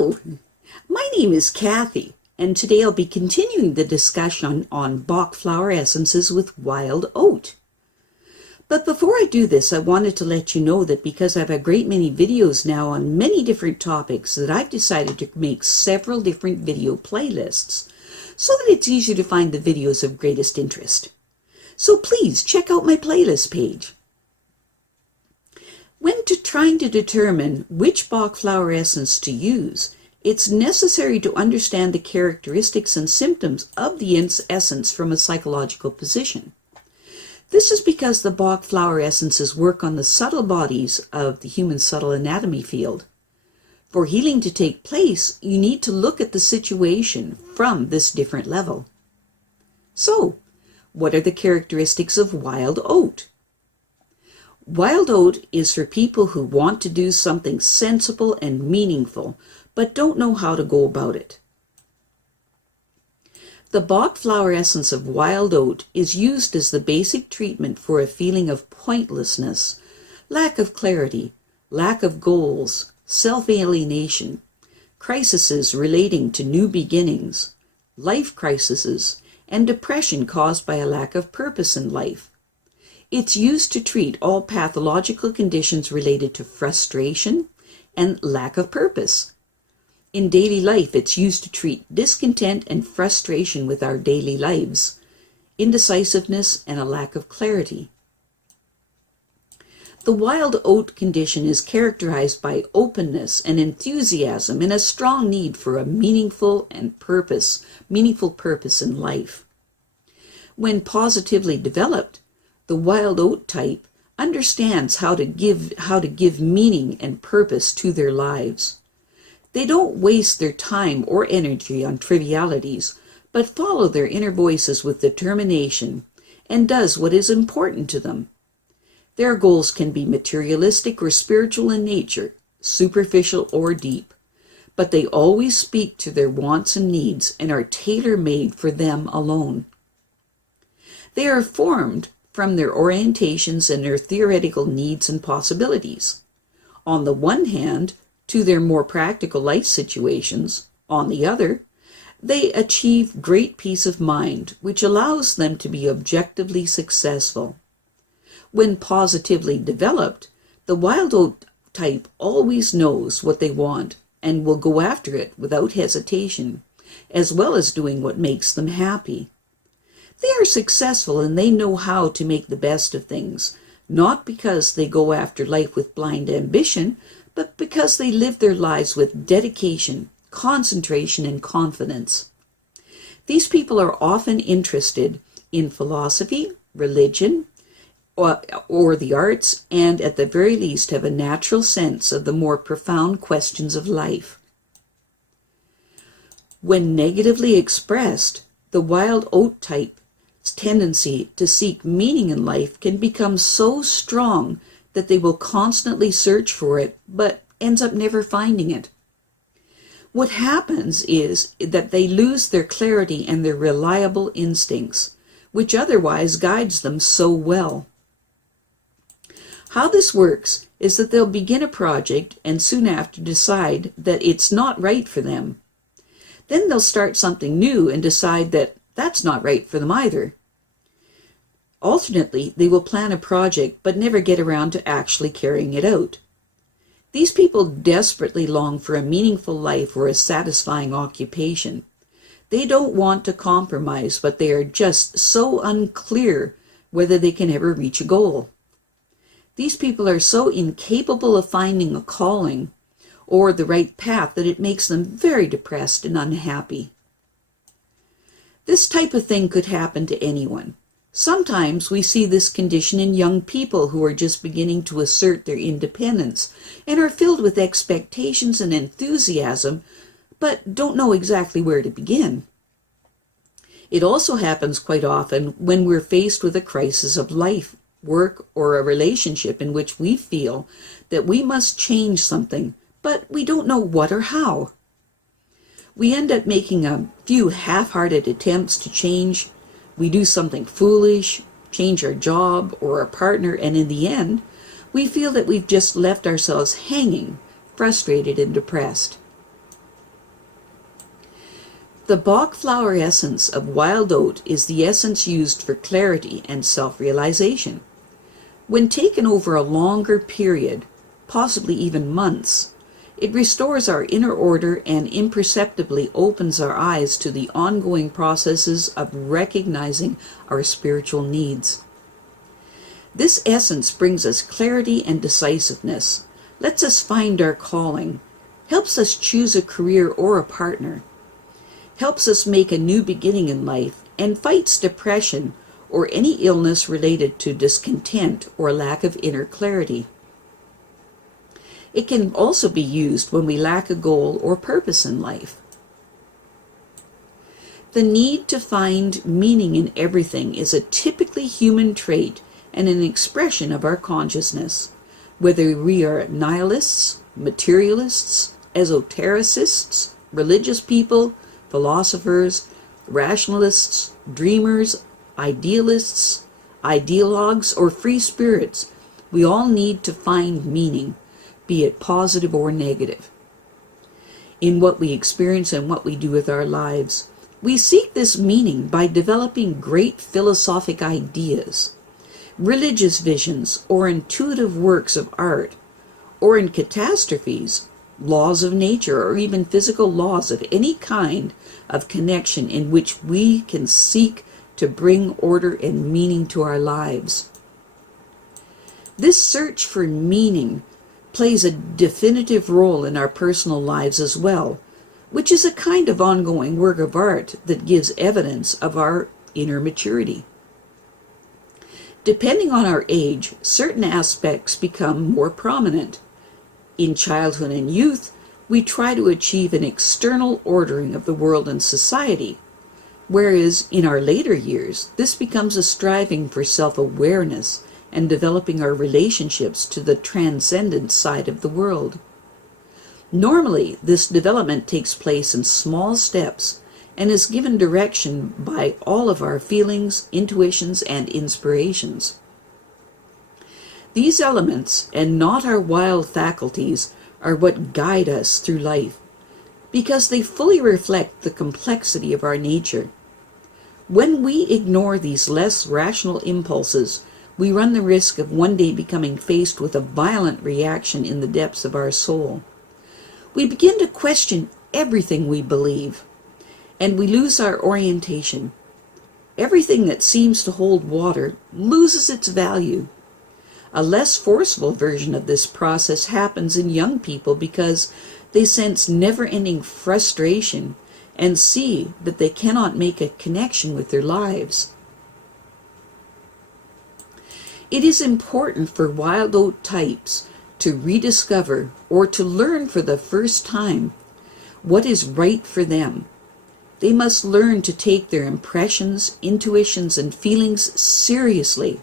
Hello, my name is Kathy, and today I'll be continuing the discussion on Bach Flower Essences with Wild Oat. But before I do this, I wanted to let you know that because I have a great many videos now on many different topics, that I've decided to make several different video playlists so that it's easier to find the videos of greatest interest. So please check out my playlist page. When trying to determine which Bach flower essence to use, it's necessary to understand the characteristics and symptoms of the essence from a psychological position. This is because the Bach flower essences work on the subtle bodies of the human subtle anatomy field. For healing to take place, you need to look at the situation from this different level. So, what are the characteristics of wild oat? Wild oat is for people who want to do something sensible and meaningful, but don't know how to go about it. The Bach flower essence of wild oat is used as the basic treatment for a feeling of pointlessness, lack of clarity, lack of goals, self-alienation, crises relating to new beginnings, life crises, and depression caused by a lack of purpose in life. It's used to treat all pathological conditions related to frustration and lack of purpose. In daily life, it's used to treat discontent and frustration with our daily lives, indecisiveness, and a lack of clarity. The wild oat condition is characterized by openness and enthusiasm and a strong need for a meaningful purpose in life. When positively developed, the wild oat type understands how to give meaning and purpose to their lives. They don't waste their time or energy on trivialities, but follow their inner voices with determination and does what is important to them. Their goals can be materialistic or spiritual in nature, superficial or deep, but they always speak to their wants and needs and are tailor-made for them alone. They are formed from their orientations and their theoretical needs and possibilities. On the one hand, to their more practical life situations. On the other, they achieve great peace of mind, which allows them to be objectively successful. When positively developed, the wild oat type always knows what they want and will go after it without hesitation, as well as doing what makes them happy. They are successful and they know how to make the best of things, not because they go after life with blind ambition, but because they live their lives with dedication, concentration, and confidence. These people are often interested in philosophy, religion, or the arts, and at the very least have a natural sense of the more profound questions of life. When negatively expressed, the wild oat type's tendency to seek meaning in life can become so strong that they will constantly search for it, but ends up never finding it. What happens is that they lose their clarity and their reliable instincts, which otherwise guides them so well. How this works is that they'll begin a project and soon after decide that it's not right for them. Then they'll start something new and decide that that's not right for them either. Alternately, they will plan a project but never get around to actually carrying it out. These people desperately long for a meaningful life or a satisfying occupation. They don't want to compromise, but they are just so unclear whether they can ever reach a goal. These people are so incapable of finding a calling or the right path that it makes them very depressed and unhappy. This type of thing could happen to anyone. Sometimes we see this condition in young people who are just beginning to assert their independence and are filled with expectations and enthusiasm, but don't know exactly where to begin. It also happens quite often when we're faced with a crisis of life, work, or a relationship in which we feel that we must change something, but we don't know what or how. We end up making a few half-hearted attempts to change. We do something foolish, change our job or our partner, and in the end, we feel that we've just left ourselves hanging, frustrated and depressed. The Bach Flower Essence of Wild Oat is the essence used for clarity and self-realization. When taken over a longer period, possibly even months, it restores our inner order and imperceptibly opens our eyes to the ongoing processes of recognizing our spiritual needs. This essence brings us clarity and decisiveness, lets us find our calling, helps us choose a career or a partner, helps us make a new beginning in life, and fights depression or any illness related to discontent or lack of inner clarity. It can also be used when we lack a goal or purpose in life. The need to find meaning in everything is a typically human trait and an expression of our consciousness, whether we are nihilists, materialists, esotericists, religious people, philosophers, rationalists, dreamers, idealists, ideologues, or free spirits. We all need to find meaning, be it positive or negative, in what we experience and what we do with our lives. We seek this meaning by developing great philosophic ideas, religious visions, or intuitive works of art, or in catastrophes, laws of nature, or even physical laws of any kind of connection in which we can seek to bring order and meaning to our lives. This search for meaning plays a definitive role in our personal lives as well, which is a kind of ongoing work of art that gives evidence of our inner maturity. Depending on our age, certain aspects become more prominent. In childhood and youth, we try to achieve an external ordering of the world and society, whereas in our later years, this becomes a striving for self-awareness and developing our relationships to the transcendent side of the world. Normally, this development takes place in small steps and is given direction by all of our feelings, intuitions, and inspirations. These elements, and not our wild faculties, are what guide us through life, because they fully reflect the complexity of our nature. When we ignore these less rational impulses, we run the risk of one day becoming faced with a violent reaction in the depths of our soul. We begin to question everything we believe, and we lose our orientation. Everything that seems to hold water loses its value. A less forceful version of this process happens in young people because they sense never-ending frustration and see that they cannot make a connection with their lives. It is important for Wild Oat types to rediscover or to learn for the first time what is right for them. They must learn to take their impressions, intuitions, and feelings seriously,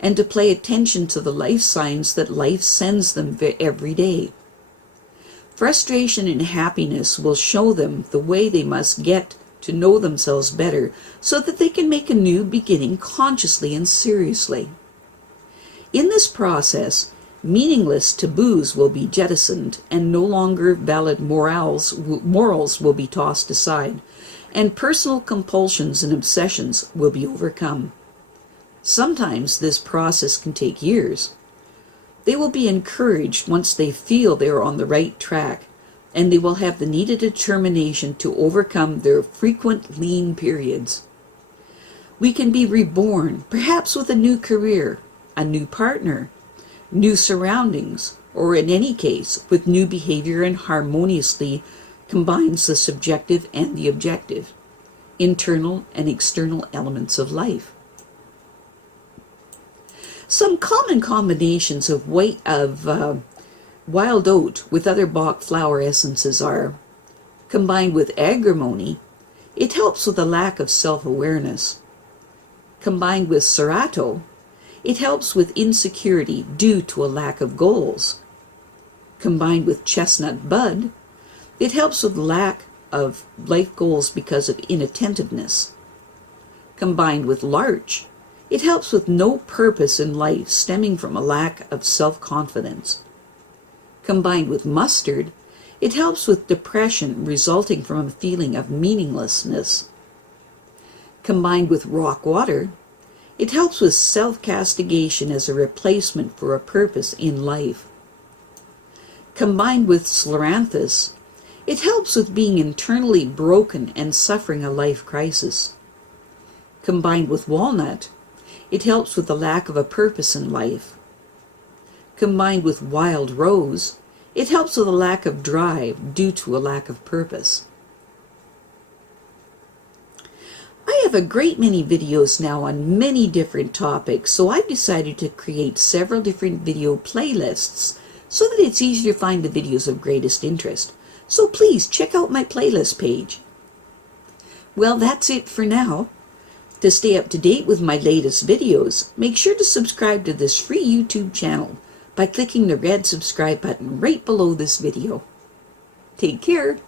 and to pay attention to the life signs that life sends them every day. Frustration and happiness will show them the way they must get to know themselves better so that they can make a new beginning consciously and seriously. In this process, meaningless taboos will be jettisoned and no longer valid morals will be tossed aside, and personal compulsions and obsessions will be overcome. Sometimes this process can take years. They will be encouraged once they feel they are on the right track, and they will have the needed determination to overcome their frequent lean periods. We can be reborn, perhaps with a new career, a new partner, new surroundings, or in any case, with new behavior and harmoniously combines the subjective and the objective, internal and external elements of life. Some common combinations of Wild Oat with other Bach flower essences are: combined with agrimony, it helps with a lack of self-awareness. Combined with Serato, it helps with insecurity due to a lack of goals. Combined with chestnut bud, it helps with lack of life goals because of inattentiveness. Combined with larch, it helps with no purpose in life stemming from a lack of self-confidence. Combined with mustard, It helps with depression resulting from a feeling of meaninglessness. Combined with rock water, it helps with self-castigation as a replacement for a purpose in life. Combined with Sloranthus, it helps with being internally broken and suffering a life crisis. Combined with walnut, it helps with the lack of a purpose in life. Combined with wild rose, it helps with a lack of drive due to a lack of purpose. I have a great many videos now on many different topics, so I've decided to create several different video playlists so that it's easier to find the videos of greatest interest. So please check out my playlist page. Well, that's it for now. To stay up to date with my latest videos, make sure to subscribe to this free YouTube channel by clicking the red subscribe button right below this video. Take care.